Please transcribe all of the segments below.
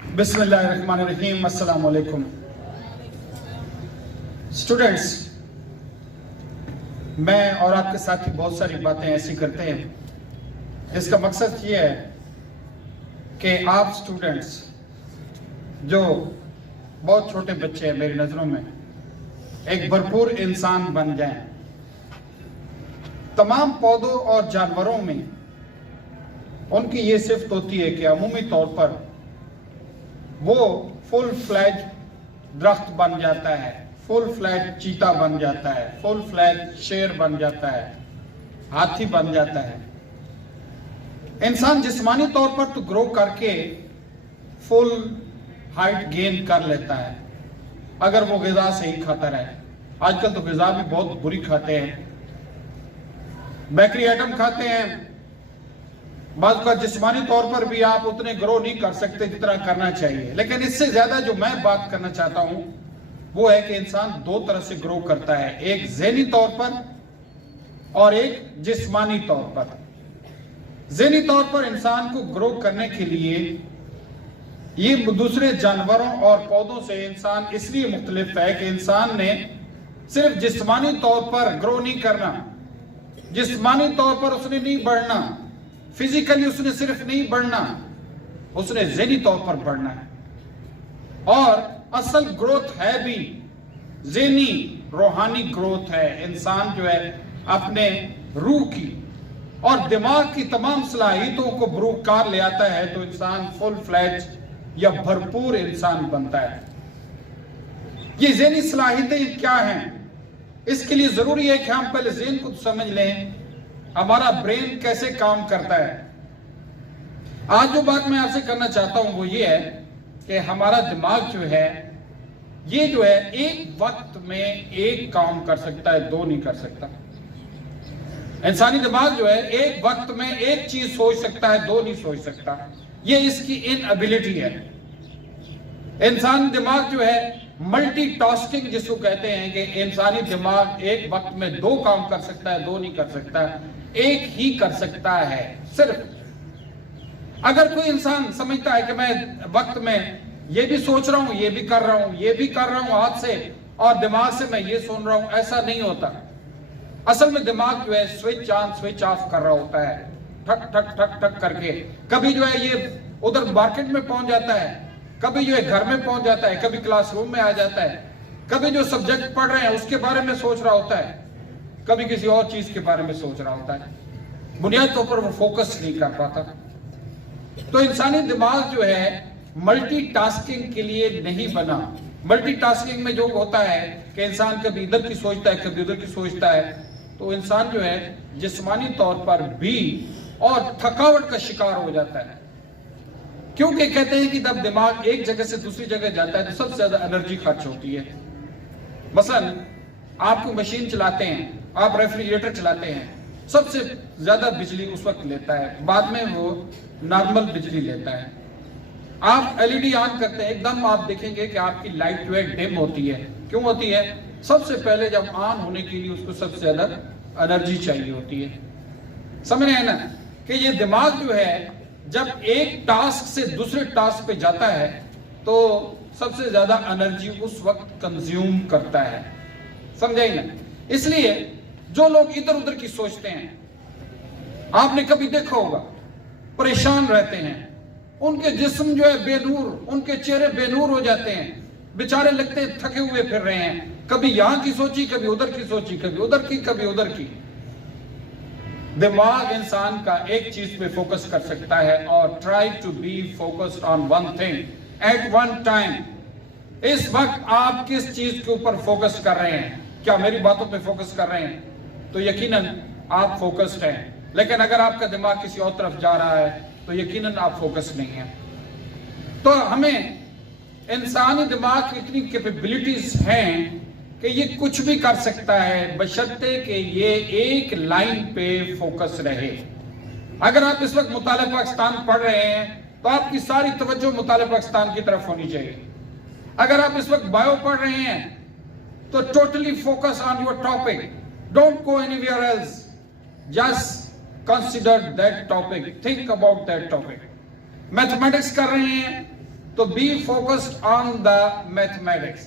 بسم اللہ الرحمن الرحیم. السلام علیکم اسٹوڈنٹس. میں اور آپ کے ساتھی بہت ساری باتیں ایسی کرتے ہیں جس کا مقصد یہ ہے کہ آپ اسٹوڈنٹس جو بہت چھوٹے بچے ہیں میری نظروں میں ایک بھرپور انسان بن جائیں. تمام پودوں اور جانوروں میں ان کی یہ صفت ہوتی ہے کہ عمومی طور پر وہ فل فلیج درخت بن جاتا ہے, فل فلیج چیتا بن جاتا ہے, فل فلیج شیر بن جاتا ہے, ہاتھی بن جاتا ہے. انسان جسمانی طور پر تو گرو کر کے فل ہائٹ گین کر لیتا ہے اگر وہ غذا صحیح کھاتا رہے. آج کل تو غذا بھی بہت بری کھاتے ہیں, بیکری آئٹم کھاتے ہیں. بعض کا جسمانی طور پر بھی آپ اتنے گرو نہیں کر سکتے جتنا کرنا چاہیے. لیکن اس سے زیادہ جو میں بات کرنا چاہتا ہوں وہ ہے کہ انسان دو طرح سے گرو کرتا ہے, ایک ذہنی طور پر اور ایک جسمانی طور پر. ذہنی طور پر انسان کو گرو کرنے کے لیے یہ دوسرے جانوروں اور پودوں سے انسان اس لیے مختلف ہے کہ انسان نے صرف جسمانی طور پر گرو نہیں کرنا, جسمانی طور پر اس نے نہیں بڑھنا, فزیکلی اس نے صرف نہیں بڑھنا, اس نے ذہنی طور پر بڑھنا ہے. اور اصل گروتھ ہے بھی ذہنی روحانی گروتھ ہے. انسان جو ہے اپنے روح کی اور دماغ کی تمام صلاحیتوں کو بروکار لے آتا ہے تو انسان فل فلیج یا بھرپور انسان بنتا ہے. یہ ذہنی صلاحیتیں کیا ہیں؟ اس کے لیے ضروری ہے کہ ہم پہلے ذہن کو سمجھ لیں, ہمارا برین کیسے کام کرتا ہے. آج جو بات میں آپ سے کرنا چاہتا ہوں وہ یہ ہے کہ ہمارا دماغ جو ہے یہ جو ہے ایک وقت میں ایک کام کر سکتا ہے, دو نہیں کر سکتا. انسانی دماغ جو ہے ایک وقت میں ایک چیز سوچ سکتا ہے, دو نہیں سوچ سکتا. یہ اس کی ان ایبلٹی ہے. انسانی دماغ جو ہے ملٹی ٹاسکنگ جس کو کہتے ہیں کہ انسانی دماغ ایک وقت میں دو کام کر سکتا ہے, دو نہیں کر سکتا, ایک ہی کر سکتا ہے. صرف اگر کوئی انسان سمجھتا ہے کہ میں وقت میں یہ بھی سوچ رہا ہوں, یہ بھی کر رہا ہوں, یہ بھی کر رہا ہوں ہاتھ سے اور دماغ سے میں یہ سن رہا ہوں, ایسا نہیں ہوتا. اصل میں دماغ جو ہے سوئچ آن سوئچ آف کر رہا ہوتا ہے, ٹھک ٹھک ٹھک ٹھک کر کے. کبھی جو ہے یہ ادھر مارکیٹ میں پہنچ جاتا ہے, کبھی جو ہے گھر میں پہنچ جاتا ہے, کبھی کلاس روم میں آ جاتا ہے, کبھی جو سبجیکٹ پڑھ رہے ہیں اس کے بارے میں سوچ رہا ہوتا ہے, کبھی کسی اور چیز کے بارے میں سوچ رہا ہوتا ہے. بنیادی طور پر وہ فوکس نہیں کر پاتا. تو انسانی دماغ جو ہے ملٹی ٹاسکنگ کے لیے نہیں بنا. ملٹی ٹاسکنگ میں جو ہوتا ہے کہ انسان کبھی ادھر کی سوچتا ہے, کبھی ادھر کی سوچتا ہے, تو انسان جو ہے جسمانی طور پر بھی اور تھکاوٹ کا شکار ہو جاتا ہے. کیونکہ کہتے ہیں کہ جب دماغ ایک جگہ سے دوسری جگہ جاتا ہے تو سب سے زیادہ انرجی خرچ ہوتی ہے. مثلا آپ کو مشین چلاتے ہیں, آپ ریفریجریٹر چلاتے ہیں, سب سے زیادہ بجلی اس وقت لیتا ہے, بعد میں وہ نارمل بجلی لیتا ہے. آپ ایل ای ڈی آن کرتے ہیں, ایک دم آپ دیکھیں گے کہ آپ کی لائٹ جو ہے ڈم ہوتی ہے. کیوں ہوتی ہے؟ سب سے پہلے جب آن ہونے کے لیے اس کو سب سے زیادہ انرجی چاہیے ہوتی ہے. سمجھ رہے ہیں نا کہ یہ دماغ جو ہے جب ایک ٹاسک سے دوسرے ٹاسک پہ جاتا ہے تو سب سے زیادہ انرجی اس وقت کنزیوم کرتا ہے. سمجھائیں نا. اس لیے جو لوگ ادھر ادھر کی سوچتے ہیں, آپ نے کبھی دیکھا ہوگا پریشان رہتے ہیں, ان کے جسم جو ہے بے نور, ان کے چہرے بے نور ہو جاتے ہیں, بیچارے لگتے ہیں تھکے ہوئے پھر رہے ہیں. کبھی یہاں کی سوچی, کبھی ادھر کی سوچی, کبھی ادھر کی, کبھی ادھر کی. دماغ انسان کا ایک چیز پہ فوکس کر سکتا ہے اور try to be focused on one thing at one time. اس وقت آپ کس چیز کے اوپر فوکس کر رہے ہیں؟ کیا میری باتوں پہ فوکس کر رہے ہیں؟ تو یقیناً آپ فوکسڈ ہیں. لیکن اگر آپ کا دماغ کسی اور طرف جا رہا ہے تو یقیناً آپ فوکس نہیں ہیں. تو ہمیں انسانی دماغ کی اتنی کیپیبلٹیز ہیں کہ یہ کچھ بھی کر سکتا ہے بشرطے کہ یہ ایک لائن پہ فوکس رہے. اگر آپ اس وقت مطالعہ پاکستان پڑھ رہے ہیں تو آپ کی ساری توجہ مطالعہ پاکستان کی طرف ہونی چاہیے. اگر آپ اس وقت بایو پڑھ رہے ہیں تو totally focus on your topic, don't go anywhere else, just consider that topic, think about that topic. Mathematics کر رہے ہیں تو be focused on the mathematics.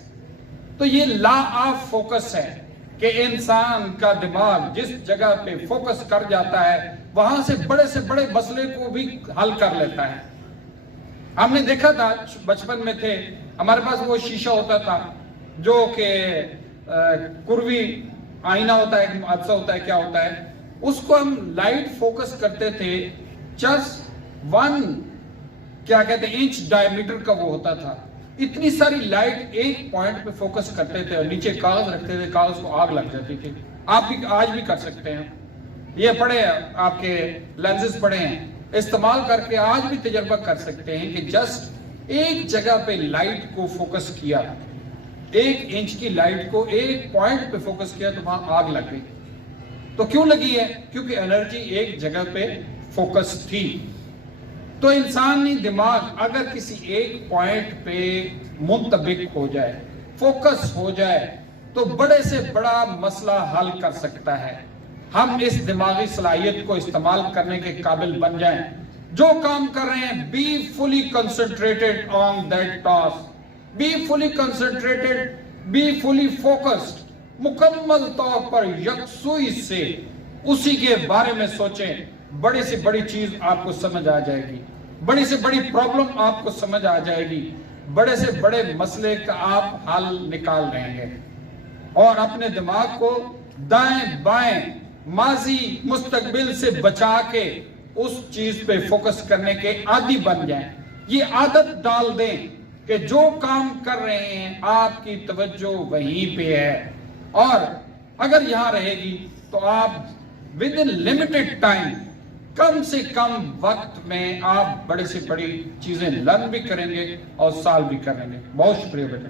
تو یہ لا آف فوکس ہے کہ انسان کا دماغ جس جگہ پہ فوکس کر جاتا ہے وہاں سے بڑے مسئلے کو بھی حل کر لیتا ہے. ہم نے دیکھا تھا بچپن میں تھے ہمارے پاس وہ شیشہ ہوتا تھا جو کہ کروی آئینہ ہوتا ہے, حادثہ ہوتا ہے, کیا ہوتا ہے, اس کو ہم لائٹ فوکس کرتے تھے جسٹ 1 کیا کہتے ہیں انچ ڈائیمیٹر کا وہ ہوتا تھا. اتنی ساری لائٹ ایک پوائنٹ پہ فوکس کرتے تھے اور نیچے کاغذ رکھتے تھے, کاغذ کو آگ لگ جاتی تھی. آپ بھی آج بھی کر سکتے ہیں, یہ پڑے آپ کے لینزز پڑے ہیں, استعمال کر کے آج بھی تجربہ کر سکتے ہیں کہ جسٹ ایک جگہ پہ لائٹ کو فوکس کیا, 1 انچ کی لائٹ کو ایک پوائنٹ پہ فوکس کیا تو وہاں آگ لگ گئی. تو کیوں لگی ہے؟ کیونکہ انرجی ایک جگہ پہ فوکس تھی. تو انسانی دماغ اگر کسی ایک پوائنٹ پہ منطبق ہو جائے, فوکس ہو جائے, تو بڑے سے بڑا مسئلہ حل کر سکتا ہے. ہم اس دماغی صلاحیت کو استعمال کرنے کے قابل بن جائیں. جو کام کر رہے ہیں be fully concentrated on that task, be fully concentrated, be fully focused. مکمل طور پر یکسوئی سے اسی کے بارے میں سوچیں. بڑی سے بڑی چیز آپ کو سمجھ آ جائے گی, بڑی سے بڑی پرابلم آپ کو سمجھ آ جائے گی, بڑے سے بڑے مسئلے کا آپ حل نکال رہے ہیں. اور اپنے دماغ کو دائیں بائیں ماضی مستقبل سے بچا کے اس چیز پہ فوکس کرنے کے عادی بن جائیں. یہ عادت ڈال دیں کہ جو کام کر رہے ہیں آپ کی توجہ وہیں پہ ہے, اور اگر یہاں رہے گی تو آپ within limited time, کم سے کم وقت میں آپ بڑے سے بڑی چیزیں لرن بھی کریں گے اور سالو بھی کریں گے. بہت شکریہ بیٹا.